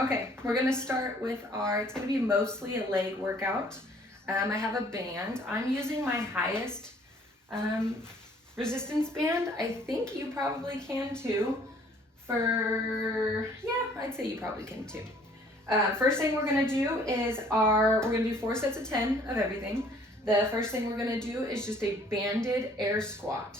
Okay, we're gonna start with it's gonna be mostly a leg workout. I have a band. I'm using my highest resistance band. I think you probably can too. I'd say you probably can too. First thing we're gonna do is we're gonna do 4 sets of 10 of everything. The first thing we're gonna do is just a banded air squat.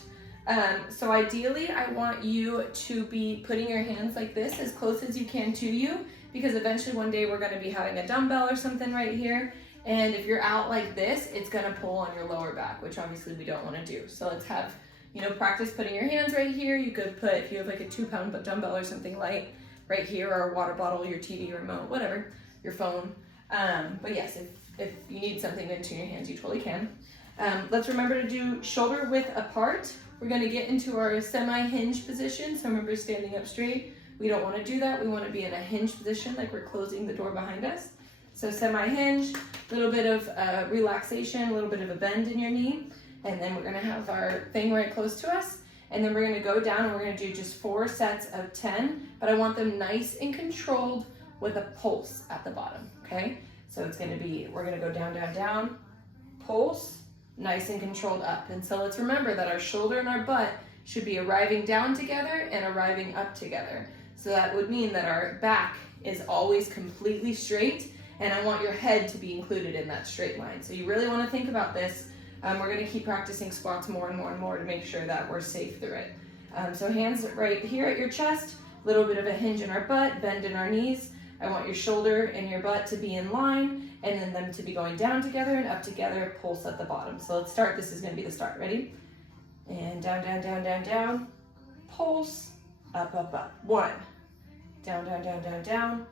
So ideally, I want you to be putting your hands like this as close as you can to you, because eventually one day we're gonna be having a dumbbell or something right here. And if you're out like this, it's gonna pull on your lower back, which obviously we don't wanna do. So let's have, practice putting your hands right here. You could put, if you have like a 2-pound dumbbell or something light right here, or a water bottle, your TV remote, whatever, your phone. But yes, if you need something to tune your hands, you totally can. Let's remember to do shoulder width apart. We're gonna get into our semi-hinge position. So remember, standing up straight. We don't wanna do that. We wanna be in a hinge position, like we're closing the door behind us. So semi-hinge, a little bit of relaxation, a little bit of a bend in your knee. And then we're gonna have our thing right close to us. And then we're gonna go down and we're gonna do just 4 sets of 10, but I want them nice and controlled with a pulse at the bottom, okay? So it's gonna be, we're gonna go down, down, down, pulse, nice and controlled up. And so let's remember that our shoulder and our butt should be arriving down together and arriving up together. So that would mean that our back is always completely straight, and I want your head to be included in that straight line. So you really want to think about this. We're going to keep practicing squats more and more and more to make sure that we're safe through it. So hands right here at your chest, a little bit of a hinge in our butt, bend in our knees. I want your shoulder and your butt to be in line, and then them to be going down together and up together, pulse at the bottom. So let's start. This is going to be the start. Ready? And down, down, down, down, down, pulse, up, up, up. 1. Down, down, down, down, down,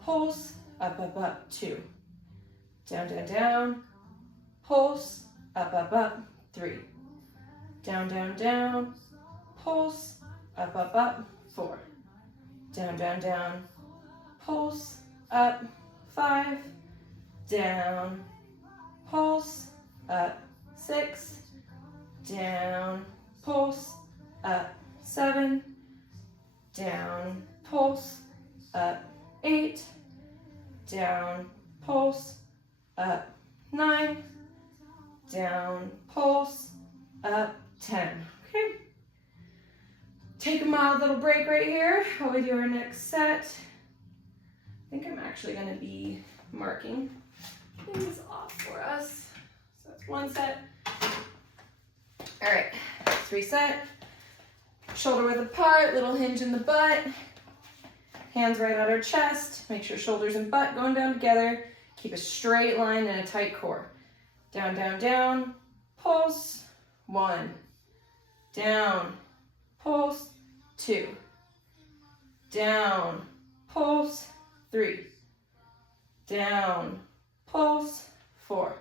pulse, up, up, up. 2. Down, down, down, pulse, up, up, up. 3. Down, down, down, pulse, up, up, up. 4. Down, down, down, pulse, up. 5. Down, pulse, up. 6. Down, pulse, up. 7. Down, pulse, up. 8. Down, pulse, up. 9. Down, pulse, up. 10. Okay. Take a mild little break right here while we do our next set. I think I'm actually going to be marking things off for us. So that's 1 set. All right, let's reset. Shoulder width apart, little hinge in the butt. Hands right at our chest. Make sure shoulders and butt going down together. Keep a straight line and a tight core. Down, down, down, pulse. 1. Down, pulse. 2. Down, pulse. 3. Down, pulse. 4.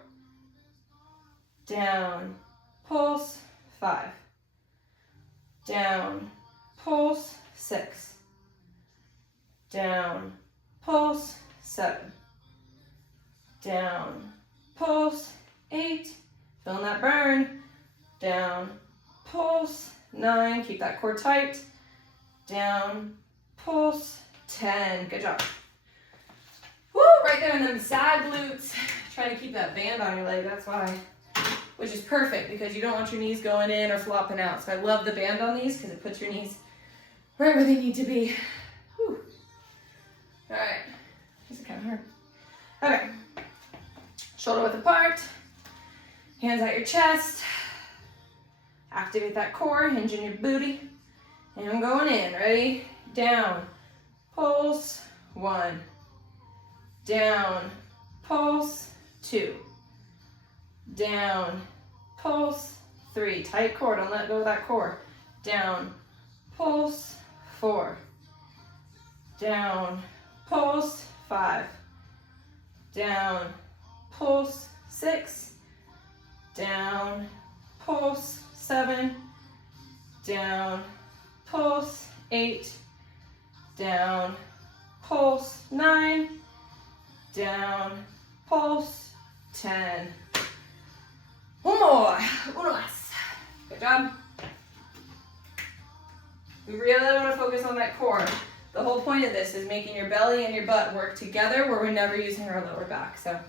Down, pulse. 5. Down, pulse. 6. Down, pulse. 7. Down, pulse. 8. Feeling that burn. Down, pulse. 9. Keep that core tight. Down, pulse. 10. Good job. Woo! Right there in them side glutes. Try to keep that band on your leg. That's why. Which is perfect because you don't want your knees going in or flopping out. So I love the band on these because it puts your knees right where they need to be. Whew. All right. This is kind of hard. Okay. Shoulder width apart. Hands at your chest. Activate that core. Hinge in your booty. And I'm going in. Ready? Down. Pulse. 1. Down. Pulse. 2. Down, pulse. 3. Tight core, don't let go of that core. Down, pulse. 4. Down, pulse. 5. Down, pulse. 6. Down, pulse. 7. Down, pulse. 8. Down, pulse. 9. Down, pulse. 10. One more. Uno más. Good job. We really want to focus on that core. The whole point of this is making your belly and your butt work together where we're never using our lower back. So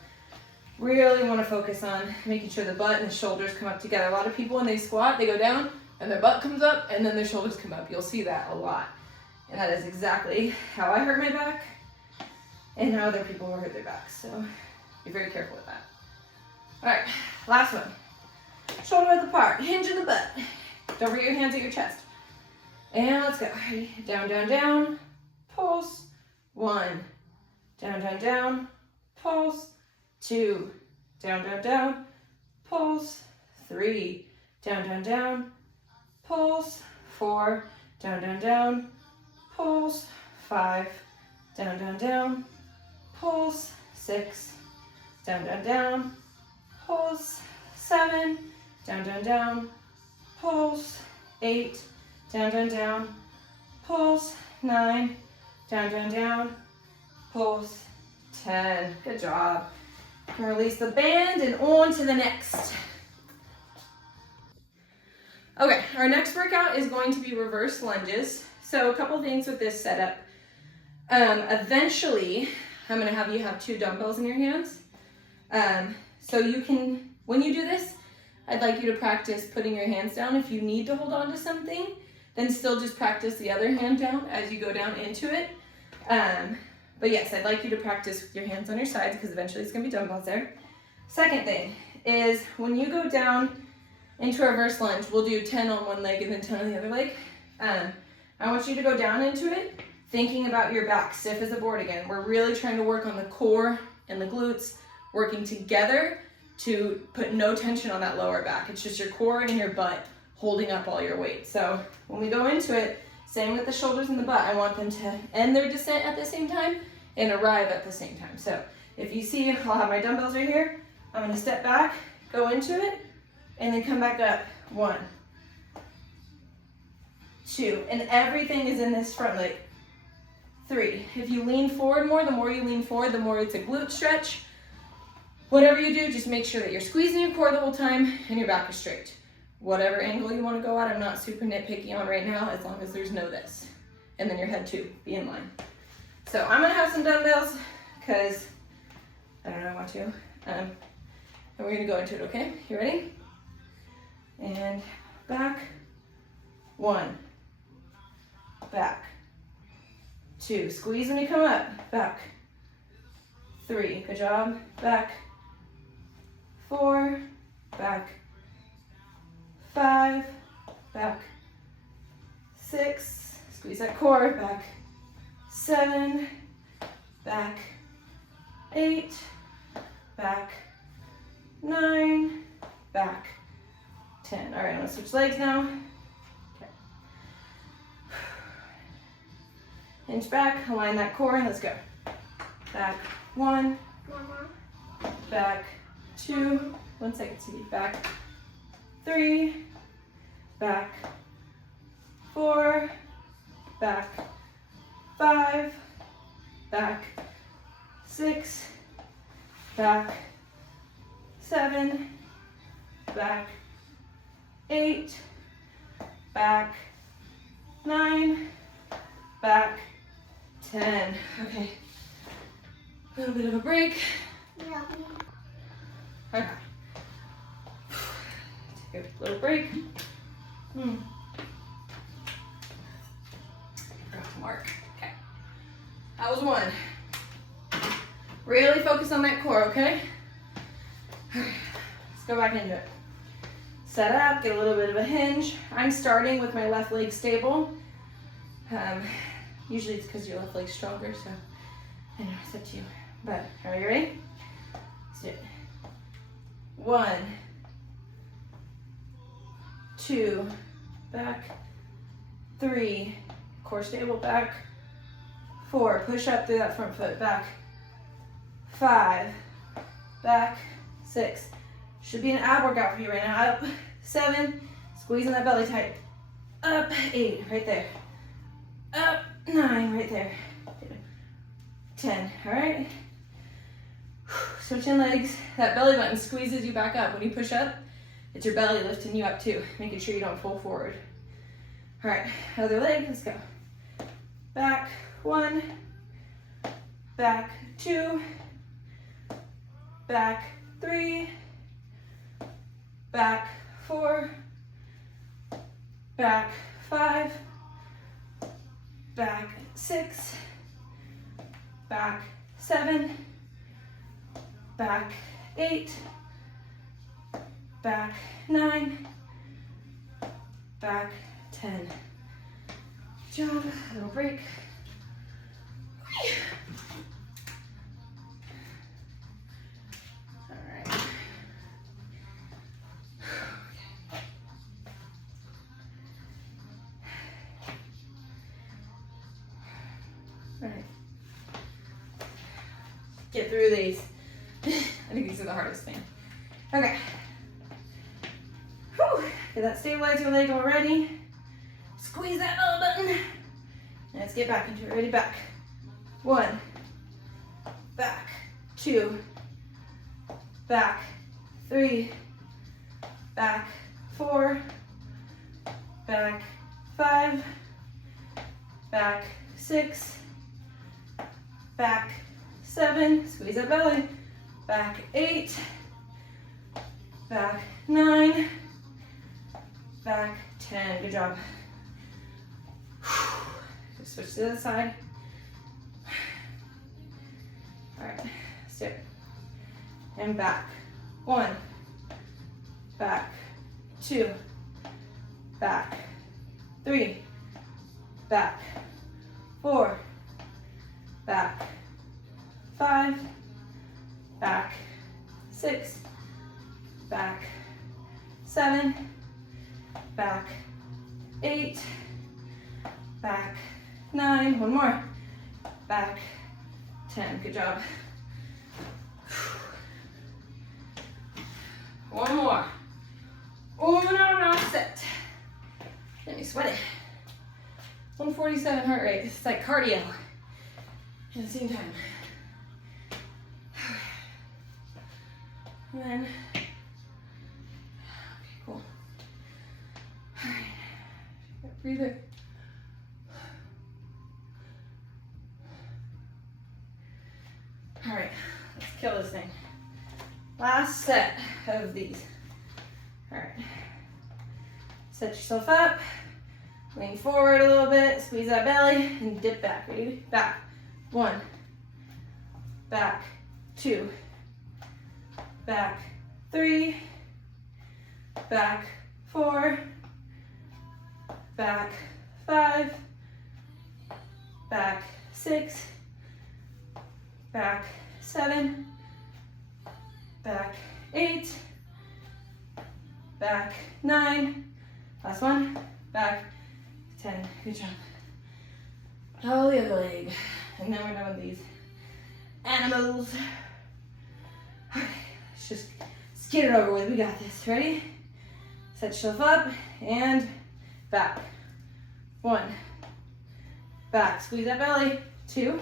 really want to focus on making sure the butt and the shoulders come up together. A lot of people when they squat, they go down and their butt comes up and then their shoulders come up. You'll see that a lot. And that is exactly how I hurt my back and how other people will hurt their backs. So be very careful with that. All right, last one. Shoulder width apart, hinge in the butt. Don't forget your hands at your chest. And let's go. Down, down, down, pulse. 1, down, down, down, pulse. 2, down, down, down, pulse. 3, down, down, down, pulse. 4, down, down, down, pulse. 5, down, down, down, pulse. 6, down, down, down, pulse. 7, down, down, down, pulse. 8, down, down, down, pulse. 9, down, down, down, pulse. 10. Good job. Release the band and on to the next. Okay, our next workout is going to be reverse lunges. So a couple things with this setup. Eventually, I'm going to have you have 2 dumbbells in your hands. So you can, when you do this, I'd like you to practice putting your hands down. If you need to hold on to something, then still just practice the other hand down as you go down into it. But yes, I'd like you to practice with your hands on your sides because eventually it's going to be dumbbells there. Second thing is when you go down into a reverse lunge, we'll do 10 on one leg and then 10 on the other leg. I want you to go down into it thinking about your back stiff as a board again. We're really trying to work on the core and the glutes working together to put no tension on that lower back. It's just your core and your butt holding up all your weight. So when we go into it, same with the shoulders and the butt, I want them to end their descent at the same time and arrive at the same time. So if you see, I'll have my dumbbells right here. I'm gonna step back, go into it, and then come back up. 1, 2, and everything is in this front leg. 3, if you lean forward more, the more you lean forward, the more it's a glute stretch. Whatever you do, just make sure that you're squeezing your core the whole time and your back is straight. Whatever angle you want to go at, I'm not super nitpicky on right now, as long as there's no this. And then your head too, be in line. So I'm gonna have some dumbbells, because I don't know, I want to. And we're gonna go into it, okay? You ready? And back. 1, back. 2, squeeze when you come up, back. 3, good job, back. 4, back. 5, back. 6, squeeze that core, back. 7, back. 8, back. 9, back. 10. All right, I'm gonna switch legs now. Okay. Hinge back, align that core, and let's go. Back. 1, back. 2, 1 second, Cindy, back. 3, back. 4, back. 5, back. 6, back. 7, back. 8, back. 9, back. 10. Okay. A little bit of a break. Yeah. Okay. Take a little break. Forgot to mark. Okay. That was 1. Really focus on that core, okay? Let's go back into it. Set up, get a little bit of a hinge. I'm starting with my left leg stable. Usually it's because your left leg's stronger, so I know it's up to you. But are you ready? Let's do it. 1, 2, back. 3, core stable, back. 4, push up through that front foot, back. 5, back. 6, should be an ab workout for you right now. Up. 7, squeezing that belly tight. Up. 8, right there. Up. 9, right there. 10, all right? Switching legs. That belly button squeezes you back up. When you push up, it's your belly lifting you up too, making sure you don't fall forward. All right, other leg, let's go. Back. 1, back 2, back 3, back 4, back 5, back 6, back 7, back 8, back 9, back 10. Good job, little break. All right. All right. Get through these. I think these are the hardest thing. Okay. Whew. Did that stabilize your leg already? Squeeze that belly button. Let's get back into it. Ready? Back. 1. Back. 2. Back. 3. Back. 4. Back. 5. Back. 6. Back. 7. Squeeze that belly. Back. 8. Back. 9. Back. 10. Good job. Switch to the other side. All right, step and back. 1, back, 2, back, 3, back, 4, back, 5, back, 6, back, 7, back, 8, back, 9, one more, back, 10, good job. One more. Uno set. Let me sweat it. 147 heart rate. It's like cardio at the same time. And then, okay, cool. All right, breather. All right, let's kill this thing. Last set of these. All right, set yourself up, lean forward a little bit, squeeze that belly, and dip back, ready? Back, 1, back, 2, back, 3, back, 4, back, 5, back, 6, back, 7, back, 8, back, 9, last one, back, 10, good job. Pull the other leg, and then we're done with these animals. Okay, let's get it over with, we got this, ready? Set yourself up, and back, 1, back, squeeze that belly, 2,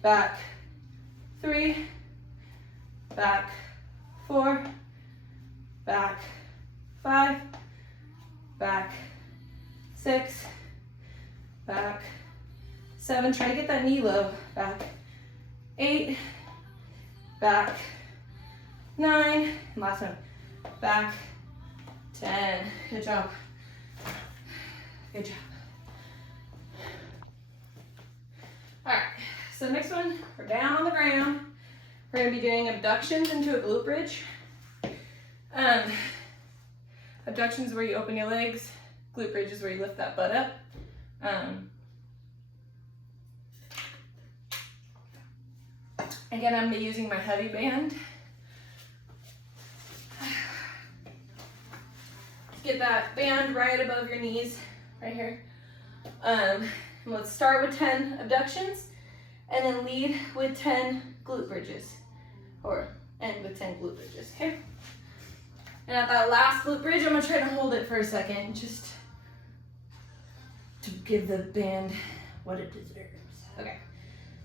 back, 3, back, 4, back, 5, back, 6, back, 7, try to get that knee low, back, 8, back, 9, last one, back, 10, good job, good job. All right, so next one, we're down on the ground. We're gonna be doing abductions into a glute bridge. Abductions where you open your legs. Glute bridge is where you lift that butt up. Again, I'm gonna be using my heavy band. Get that band right above your knees, right here. Let's start with 10 abductions and then lead with 10 glute bridges, or end with 10 glute bridges, okay? And at that last glute bridge, I'm gonna try to hold it for a second, just to give the band what it deserves. Okay.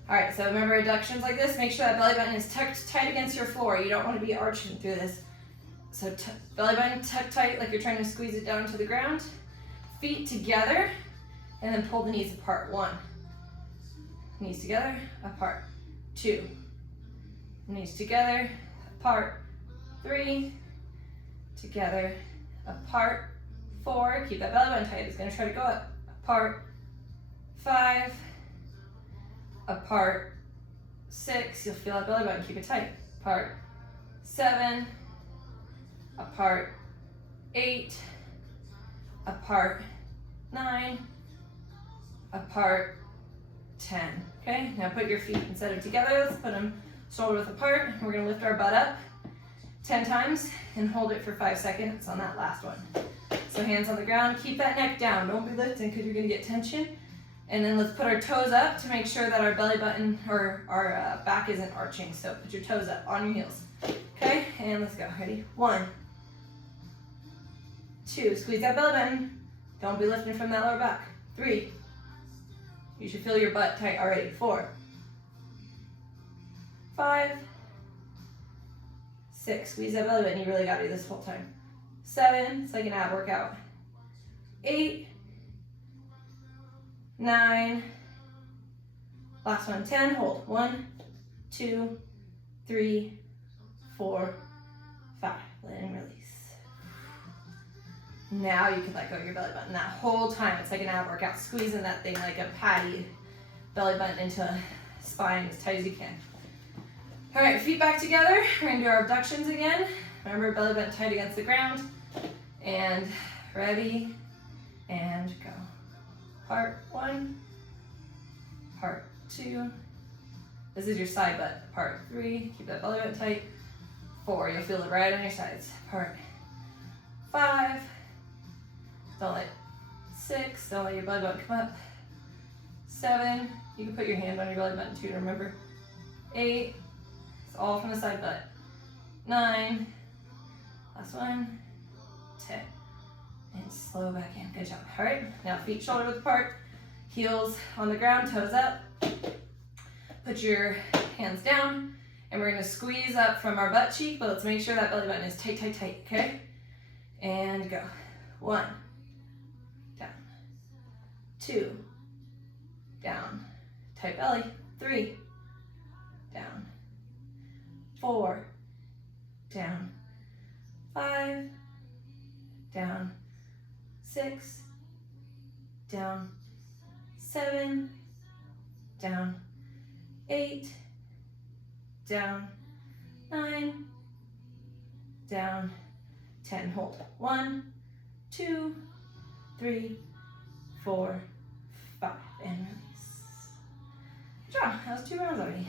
All right, so remember abductions like this, make sure that belly button is tucked tight against your floor. You don't wanna be arching through this. So belly button tucked tight like you're trying to squeeze it down to the ground. Feet together, and then pull the knees apart. 1, knees together, apart, 2, knees together, apart, 3, together, apart, 4, keep that belly button tight, it's gonna try to go up, apart, 5, apart, 6, you'll feel that belly button, keep it tight, apart, 7, apart, 8, apart, 9, apart, 10. Okay, now put your feet instead of together, let's put them shoulder width apart. We're gonna lift our butt up 10 times and hold it for 5 seconds on that last one. So hands on the ground, keep that neck down, don't be lifting because you're gonna get tension. And then let's put our toes up to make sure that our belly button or our back isn't arching. So put your toes up on your heels. Okay, and let's go, ready? 1, 2, squeeze that belly button. Don't be lifting from that lower back. 3, you should feel your butt tight already. 4, 5, 6, squeeze that belly button. You really gotta do this whole time. 7, it's like an ab workout. 8, 9, last one, 10, hold. 1, 2, 3, 4, 5, let and release. Now you can let go of your belly button. That whole time, it's like an ab workout, squeezing that thing like a patty belly button into a spine as tight as you can. All right, feet back together. We're gonna do our abductions again. Remember, belly button tight against the ground. And ready, and go. Part 1, part 2. This is your side butt. Part 3, keep that belly button tight. 4, you'll feel it right on your sides. Part 5, don't let 6, don't let your belly button come up. 7, you can put your hand on your belly button too, remember. 8, it's all from the side butt. 9, last one, 10. And slow back in, good job. All right, now feet shoulder width apart, heels on the ground, toes up. Put your hands down, and we're gonna squeeze up from our butt cheek, but let's make sure that belly button is tight, tight, tight, okay? And go. 1, down. 2, down. Tight belly. 3, down. 4, down. 5, down. 6, down. 7, down. 8, down. 9, down. 10, hold. 1, 2, 3, 4, 5, and release. Good job, that was 2 rounds already.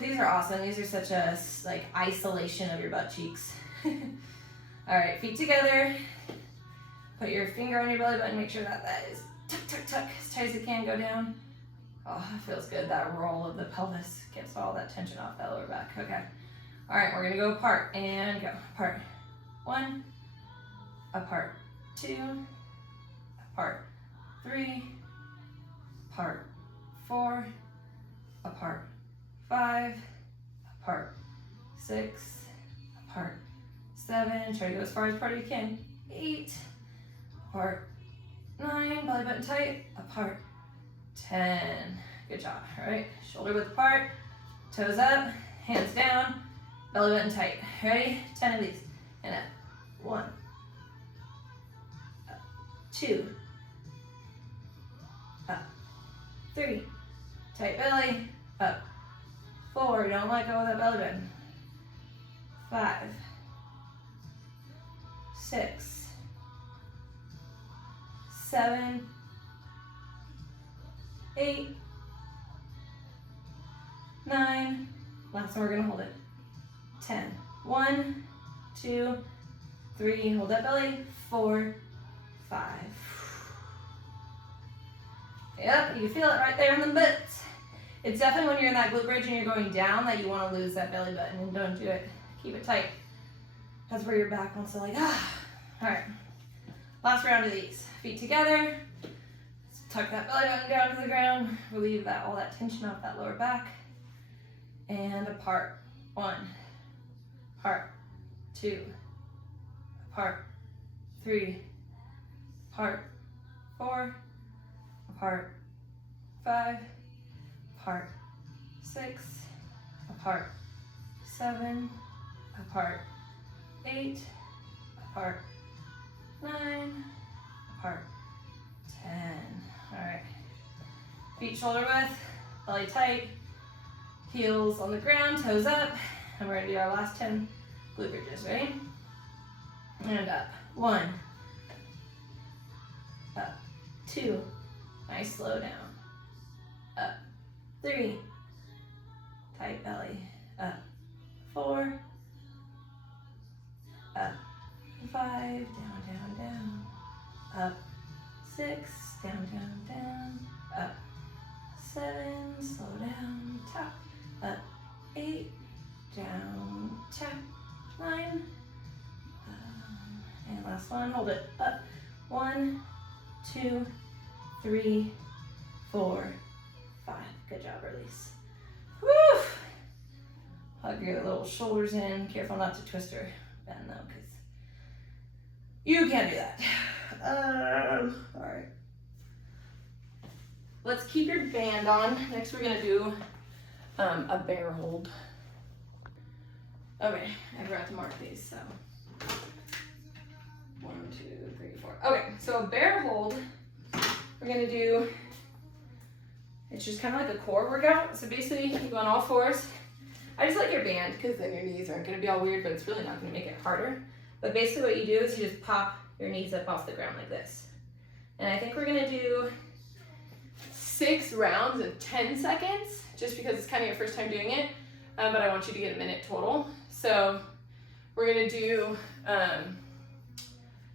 These are awesome. These are such a like isolation of your butt cheeks. All right, feet together. Put your finger on your belly button. Make sure that that is tuck, tuck, tuck, as tight as it can. Go down. Oh, it feels good. That roll of the pelvis gets all that tension off that lower back. Okay. All right, we're gonna go apart and go. Apart. 1, apart. 2, apart. 3, apart. 4, apart. 5, apart. 6, apart. 7, try to go as far as part you can. 8, apart. 9, belly button tight, apart. 10, good job. All right, shoulder width apart, toes up, hands down, belly button tight. Ready? 10 of these, and up. 1, 2, up. 3, tight belly, up. 4, don't let go of that belly button. 5, 6, 7, 8, 9, last one we're gonna hold it. 10, 1, 2, 3, hold that belly, 4, 5. Yep, you can feel it right there in the butts. It's definitely when you're in that glute bridge and you're going down that you want to lose that belly button, and don't do it. Keep it tight. That's where your back wants to like, ah. All right, last round of these. Feet together. Tuck that belly button down to the ground. Relieve that all that tension off that lower back. And apart. 1, apart. 2, apart. 3, apart. 4, apart. 5, apart, 6, apart, 7, apart, 8, apart, 9, apart, 10. All right. Feet shoulder width, belly tight, heels on the ground, toes up, and we're gonna do our last 10 glute bridges. Ready? And up. 1, up, 2, nice slow down, up, 3, tight belly, up, 4, up, 5, down, up, 6, down, up, 7, slow down, tap, up, 8, down, tap, 9, and last one, hold it, up, 1, 2, 3, 4, 5, good job, release. Woo! Hug your little shoulders in, careful not to twist or bend though, because you can't do that. All right. Let's keep your band on. Next we're gonna do a bear hold. Okay, I forgot to mark these, so. 1, 2, 3, 4. Okay, so a bear hold, we're gonna do, it's just kind of like a core workout. So basically you go on all fours. I just like your band because then your knees aren't gonna be all weird, but it's really not gonna make it harder. But basically what you do is you just pop your knees up off the ground like this. And I think we're gonna do 6 rounds of 10 seconds, just because it's kind of your first time doing it. But I want you to get a minute total. So we're gonna do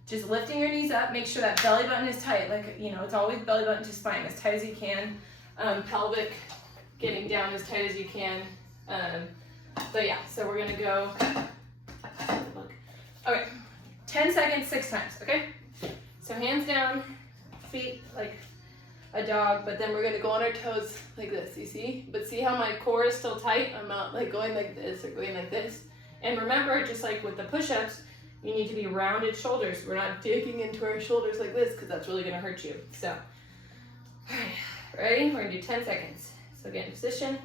just lifting your knees up, make sure that belly button is tight, like, you know, it's always belly button to spine, as tight as you can. Pelvic, getting down as tight as you can. But yeah, so we're gonna go, okay, 10 seconds, 6 times, okay? So hands down, feet like a dog, but then we're gonna go on our toes like this, you see? But see how my core is still tight? I'm not like going like this or going like this. And remember, just like with the push-ups, you need to be rounded shoulders. We're not digging into our shoulders like this because that's really gonna hurt you. So, all right, ready? We're gonna do 10 seconds. So get in position,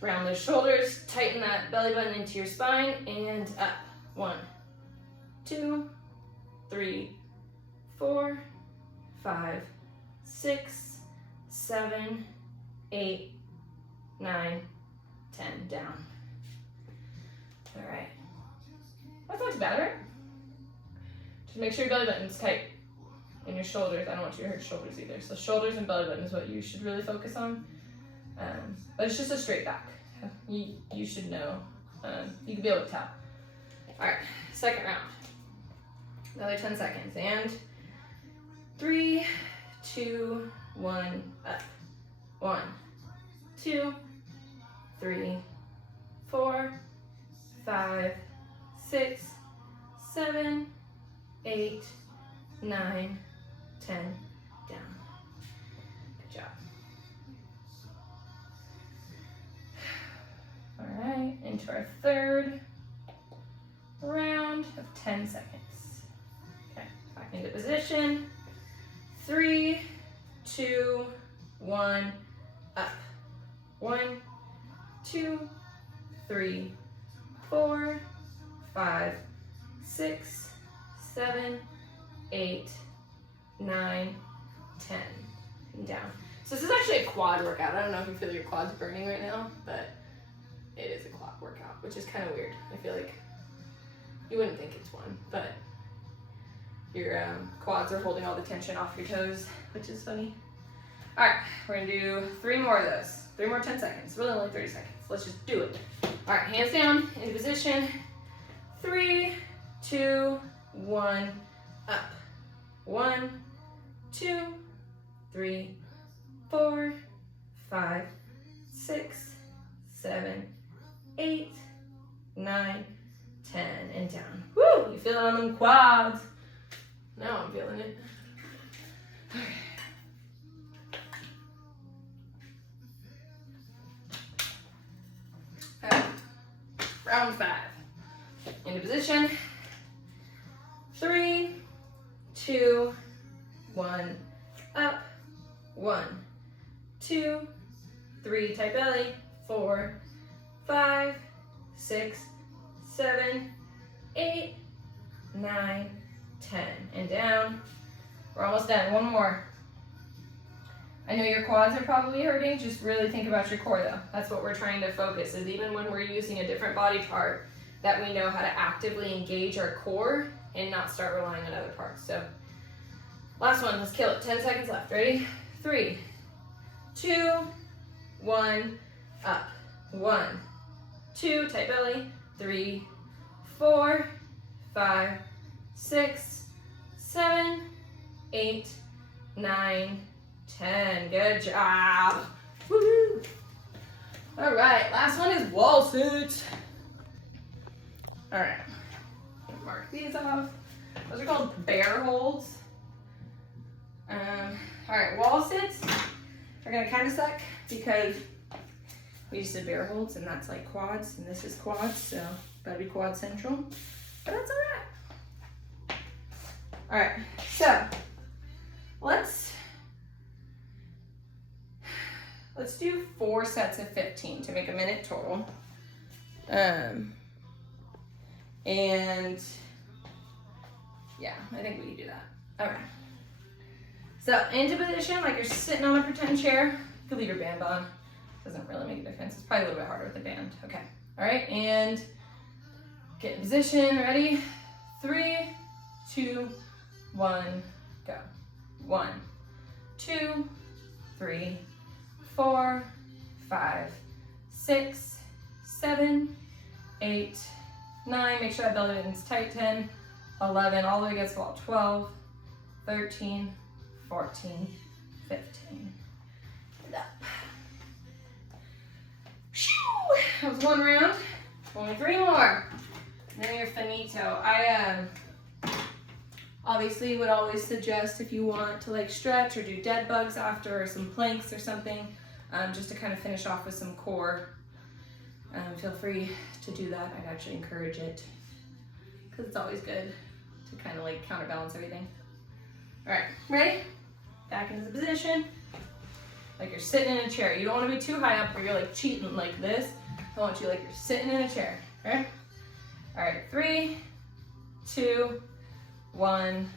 round those shoulders, tighten that belly button into your spine, and up. 1, 2, 3, 4, 5, 6, 7, 8, 9, 10, down. All right. That's not too bad, right? Just make sure your belly button's tight and your shoulders. I don't want you to hurt your shoulders either. So shoulders and belly button is what you should really focus on. But it's just a straight back. You should know. You can be able to tell. All right, second round. Another 10 seconds. And 3, 2, 1, up. 1, 2, 3, 4, 5, 6, 7, 8, 9, 10, down. Good job. All right, into our third round of 10 seconds. Okay, back into position. 3, 2, 1, up. 1, 2, 3, 4, 5, 6, 7, 8, 9, 10, and down. So this is actually a quad workout. I don't know if you feel your quads burning right now, but it is a quad workout, which is kind of weird. I feel like you wouldn't think it's one, but your quads are holding all the tension off your toes, which is funny. All right, we're gonna do 3 more of those. 3 more 10 seconds, really only 30 seconds. Let's just do it. All right, hands down, into position. 3, 2, 1, up. 1, 2, 3, 4, 5, 6, 7, 8, 9, 10, and down. Woo! You feel it on them quads. Now I'm feeling it. All right. Round 5. Into position. 3, 2, 1, up. 1, 2, 3, tight belly, 4, 5, 6, 7, 8, 9, 10, and down. We're almost done, one more. I know your quads are probably hurting, just really think about your core though. That's what we're trying to focus, is even when we're using a different body part, that we know how to actively engage our core and not start relying on other parts. So last one, let's kill it. 10 seconds left. Ready? 3, 2, 1, up. 1, 2, tight belly. 3, 4, 5, 6, 7, 8, 9, 10. Good job. Woo-hoo. All right, last one is wall sit. All right, mark these off. Those are called bear holds. All right, wall sits are gonna kind of suck because we just did bear holds and that's like quads and this is quads, so that'd be quad central, but that's all right. All right, so let's do 4 sets of 15 to make a minute total. And yeah, I think we can do that. Okay. So into position, like you're sitting on a pretend chair. You could leave your band on. Doesn't really make a difference. It's probably a little bit harder with the band. Okay. All right, and get in position. Ready? 3, 2, 1, go. 1, 2, 3, 4, 5, 6, 7, 8, 9, make sure that belly button's tight, 10, 11, all the way against the wall, 12, 13, 14, 15, and up. Whew. That was one round, only 3 more, and then you're finito. I obviously would always suggest if you want to like stretch or do dead bugs after or some planks or something, just to kind of finish off with some core. Feel free to do that. I'd actually encourage it because it's always good to kind of like counterbalance everything. All right, ready? Back into the position. Like you're sitting in a chair. You don't want to be too high up where you're like cheating like this. I want you like you're sitting in a chair, okay? All right, 3, 2, 1,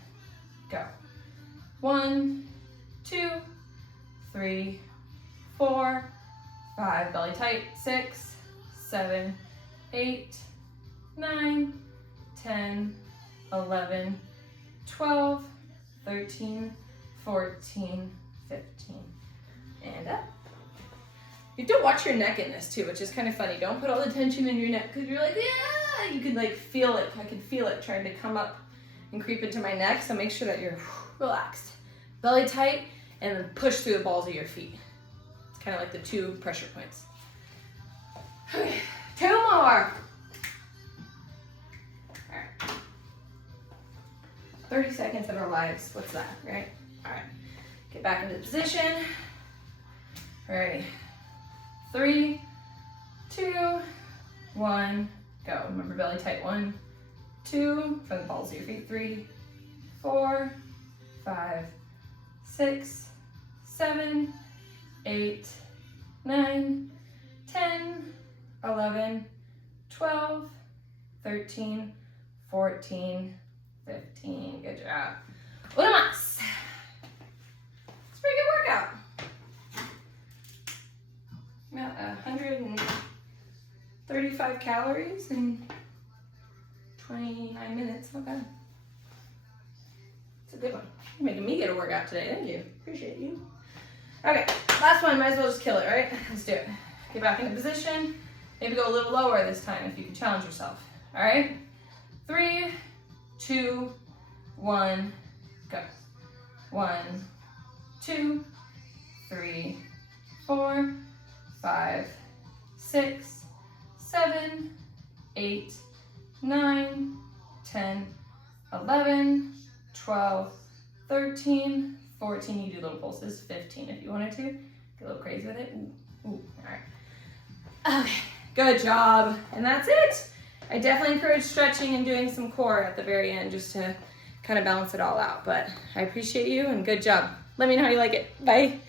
go. 1, 2, 3, 4, 5, belly tight, 6, 7, 8, 9, 10, 11, 12, 13, 14, 15, and up. You have to watch your neck in this too, which is kind of funny. Don't put all the tension in your neck because you're like, yeah, you can like feel it. I can feel it trying to come up and creep into my neck, so make sure that you're relaxed. Belly tight, and then push through the balls of your feet. It's kind of like the 2 pressure points. Okay, 2 more. All right. 30 seconds of our lives. What's that, right? All right. Get back into position. All right. 3, 2, 1, go. Remember belly tight. 1, 2, from the balls of your feet. 3, 4, 5, 6, 7, 8, 9, 10, 11, 12, 13, 14, 15. Good job. Una más. It's a pretty good workout. About 135 calories in 29 minutes. Not bad. It's a good one. You're making me get a workout today. Thank you. Appreciate you. Okay, last one. Might as well just kill it, right? Let's do it. Get back into position. Maybe go a little lower this time if you can challenge yourself. All right? 3, 2, 1, go. 1, 2, 3, 4, 5, 6, 7, 8, 9, 10, 11, 12, 13, 14. You do little pulses. 15 if you wanted to. Get a little crazy with it. Ooh, all right. Okay, good job. And that's it. I definitely encourage stretching and doing some core at the very end just to kind of balance it all out. But I appreciate you and good job. Let me know how you like it. Bye.